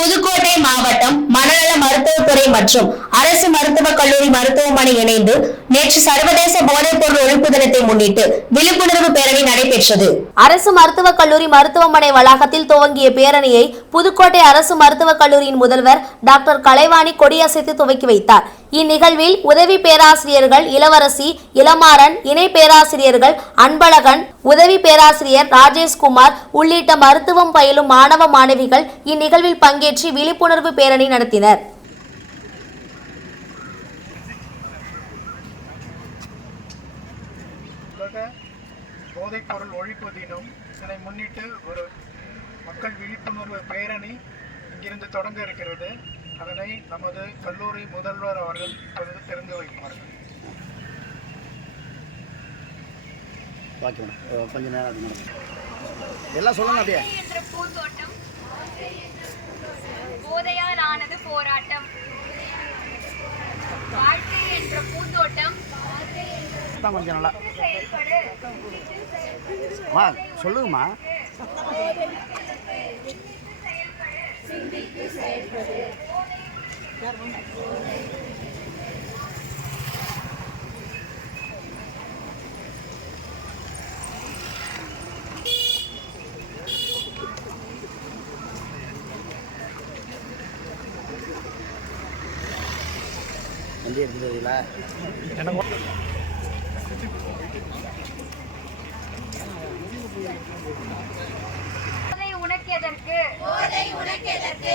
புதுக்கோட்டை மாவட்டம் மனநல மருத்துவத்துறை மற்றும் அரசு மருத்துவக் கல்லூரி மருத்துவமனை இணைந்து நேற்று சர்வதேச போதைப்பொருள் ஒழிப்பு தினத்தை முன்னிட்டு விழிப்புணர்வு பேரணி நடைபெற்றது. அரசு மருத்துவக் கல்லூரி மருத்துவமனை வளாகத்தில் துவங்கிய பேரணியை புதுக்கோட்டை அரசு மருத்துவக் கல்லூரியின் முதல்வர் டாக்டர் கலைவாணி கொடியசைத்து துவக்கி வைத்தார். இந்நிகழ்வில் உதவி பேராசிரியர்கள் இளவரசி, இளமாறன், இணை பேராசிரியர்கள் அன்பழகன், உதவி பேராசிரியர் ராஜேஷ்குமார் உள்ளிட்ட மருத்துவம் பயிலும் மாணவ மாணவிகள் இந்நிகழ்வில் பங்கேற்று விழிப்புணர்வு பேரணி நடத்தினர். போதைப்பொருள் ஒழிப்பு தினம், இதனை முன்னிட்டு ஒரு மக்கள் விழிப்புணர்வு பேரணி இங்கிருந்து தொடங்க இருக்கிறது. அதனை நமது கல்லூரி முதல்வர் அவர்கள் திறந்து வைப்பார்கள். கொஞ்ச நேரம் எல்லாம் சொல்லுங்க. அப்படியே பூந்தோட்டம் போதையால் ஆனது போராட்டம், வாழ்க்கை என்ற பூந்தோட்டம் கொஞ்சம் நல்லா சொல்லுங்கம்மா. வண்டி எடுத்துக்கிறீங்களா? உனக்கெதற்கு